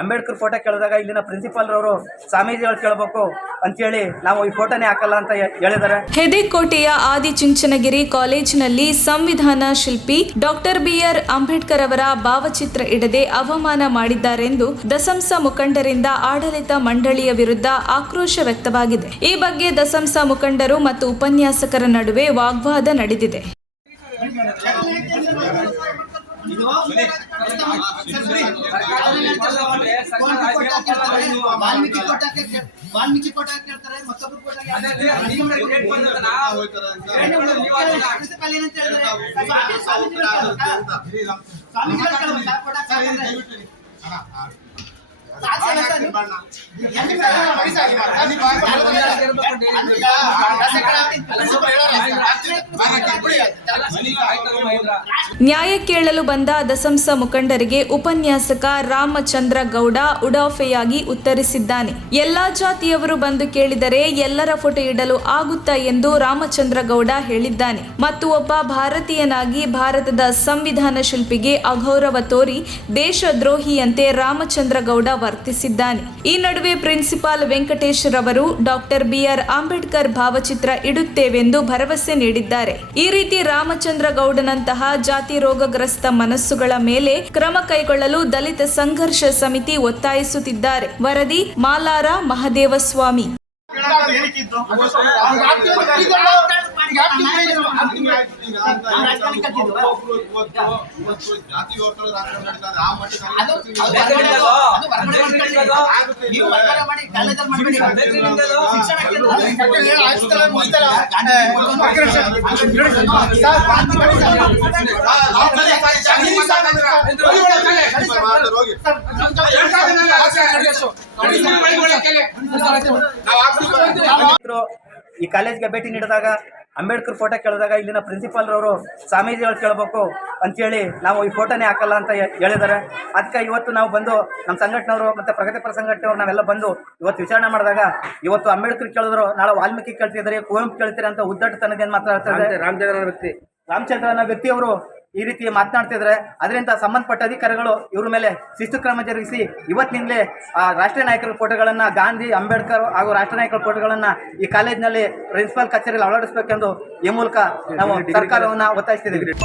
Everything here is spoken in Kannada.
ಅಂಬೇಡ್ಕರ್ ಫೋಟೋ ಕೇಳಿದಾಗ ಇಲ್ಲಿನ ಪ್ರಿನ್ಸಿಪಾಲ್ ರವರು ಸ್ವಾಮೀಜಿಗಳು ಕೇಳಬೇಕು ಅಂತೇಳಿ ನಾವು ಈ ಫೋಟೋನೇ ಹಾಕಲ್ಲ ಅಂತ ಹೇಳಿದ್ದಾರೆ. ಹೆದೆಕೋಟೆಯ ಆದಿಚುಂಚನಗಿರಿ ಕಾಲೇಜಿನಲ್ಲಿ ಸಂವಿಧಾನ ಶಿಲ್ಪಿ ಡಾಕ್ಟರ್ ಬಿ.ಆರ್. ಅಂಬೇಡ್ಕರ್ ಅವರ ಭಾವಚಿತ್ರ ಇಡದೆ ಅವಮಾನ ಮಾಡಿದ್ದಾರೆಂದು ದಸಂಸ ಮುಖಂಡರಿಂದ ಆಡಳಿತ ಮಂಡಳಿಯ ವಿರುದ್ಧ ಆಕ್ರೋಶ ವ್ಯಕ್ತವಾಗಿದೆ. ಈ ಬಗ್ಗೆ ದಸಂಸ ಮುಖಂಡರು ಮತ್ತು ಉಪನ್ಯಾಸಕರ ನಡುವೆ ವಾಗ್ವಾದ ನಡೆದಿದೆ. ವಾಲ್ಮೀಕಿ ಕೋಟ ಕೇಳ್ತಾರೆ, ಮತ್ತೊಬ್ಬರು ಕೋಟ ನ್ಯಾಯ ಕೇಳಲು ಬಂದ ದಸಂಸ ಮುಖಂಡರಿಗೆ ಉಪನ್ಯಾಸಕ ರಾಮಚಂದ್ರ ಗೌಡ ಉಡಾಫೆಯಾಗಿ ಉತ್ತರಿಸಿದ್ದಾನೆ. ಎಲ್ಲಾ ಜಾತಿಯವರು ಬಂದು ಕೇಳಿದರೆ ಎಲ್ಲರ ಫೋಟೋ ಇಡಲು ಆಗುತ್ತಾ ಎಂದು ರಾಮಚಂದ್ರ ಗೌಡ ಹೇಳಿದ್ದಾನೆ. ಮತ್ತು ಒಬ್ಬ ಭಾರತೀಯನಾಗಿ ಭಾರತದ ಸಂವಿಧಾನ ಶಿಲ್ಪಿಗೆ ಅಗೌರವ ತೋರಿ ದೇಶದ್ರೋಹಿಯಂತೆ ರಾಮಚಂದ್ರ ಗೌಡ ವರ್ತಿಸಿದ್ದಾನೆ. ಈ ನಡುವೆ ಪ್ರಿನ್ಸಿಪಾಲ್ ವೆಂಕಟೇಶ್ ರವರು ಡಾಕ್ಟರ್ ಬಿ.ಆರ್. ಅಂಬೇಡ್ಕರ್ ಭಾವಚಿತ್ರ ಇಡುತ್ತೇವೆಂದು ಭರವಸೆ ನೀಡಿದ್ದಾರೆ. ಈ ರೀತಿ ರಾಮಚಂದ್ರ ಗೌಡನಂತಹ ಜಾತಿ ರೋಗಗ್ರಸ್ತ ಮನಸ್ಸುಗಳ ಮೇಲೆ ಕ್ರಮ ಕೈಗೊಳ್ಳಲು ದಲಿತ ಸಂಘರ್ಷ ಸಮಿತಿ ಒತ್ತಾಯಿಸುತ್ತಿದ್ದಾರೆ. ವರದಿ ಮಾಲಾರ ಮಹದೇವಸ್ವಾಮಿ. ಈ ಕಾಲೇಜ್ಗೆ ಭೇಟಿ ನೀಡಿದಾಗ ಅಂಬೇಡ್ಕರ್ ಫೋಟೋ ಕೇಳಿದಾಗ ಇಲ್ಲಿನ ಪ್ರಿನ್ಸಿಪಾಲ್ ರವರು ಸ್ವಾಮೀಜಿಗಳು ಕೇಳಬೇಕು ಅಂತೇಳಿ ನಾವು ಈ ಫೋಟೋನೇ ಹಾಕಲ್ಲ ಅಂತ ಹೇಳಿದ್ದಾರೆ. ಅದಕ್ಕೆ ಇವತ್ತು ನಾವು ಬಂದು ನಮ್ಮ ಸಂಘಟನೆಯವರು ಮತ್ತು ಪ್ರಗತಿಪರ ಸಂಘಟನೆಯವರು ನಾವೆಲ್ಲ ಬಂದು ಇವತ್ತು ವಿಚಾರಣೆ ಮಾಡಿದಾಗ ಇವತ್ತು ಅಂಬೇಡ್ಕರ್ ಕೇಳಿದ್ರು, ನಾಳೆ ವಾಲ್ಮೀಕಿ ಕೇಳ್ತಿದ್ದಾರೆ, ಕುವೆಂಪು ಕೇಳ್ತೀರಿ ಅಂತ ಉದ್ದಟತನದೇನು ಮಾತಾಡ್ತಾರೆ. ರಾಮಚಂದ್ರನ ವ್ಯಕ್ತಿಯವರು ಈ ರೀತಿ ಮಾತನಾಡ್ತಿದ್ರೆ ಅದರಿಂದ ಸಂಬಂಧಪಟ್ಟ ಅಧಿಕಾರಿಗಳು ಇವ್ರ ಮೇಲೆ ಶಿಸ್ತು ಕ್ರಮ ಜರುಗಿಸಿ ಇವತ್ತಿನಿಂದಲೇ ರಾಷ್ಟ್ರೀಯ ನಾಯಕರ ಫೋಟೋಗಳನ್ನು, ಗಾಂಧಿ, ಅಂಬೇಡ್ಕರ್ ಹಾಗೂ ರಾಷ್ಟ್ರೀಯ ನಾಯಕರ ಫೋಟೋಗಳನ್ನು ಈ ಕಾಲೇಜಿನಲ್ಲಿ ಪ್ರಿನ್ಸಿಪಾಲ್ ಕಚೇರಿಯಲ್ಲಿ ಅಳವಡಿಸಬೇಕೆಂದು ಈ ಮೂಲಕ ನಾವು ಸರ್ಕಾರವನ್ನು ಒತ್ತಾಯಿಸ್ತಿದ್ದೀವಿ.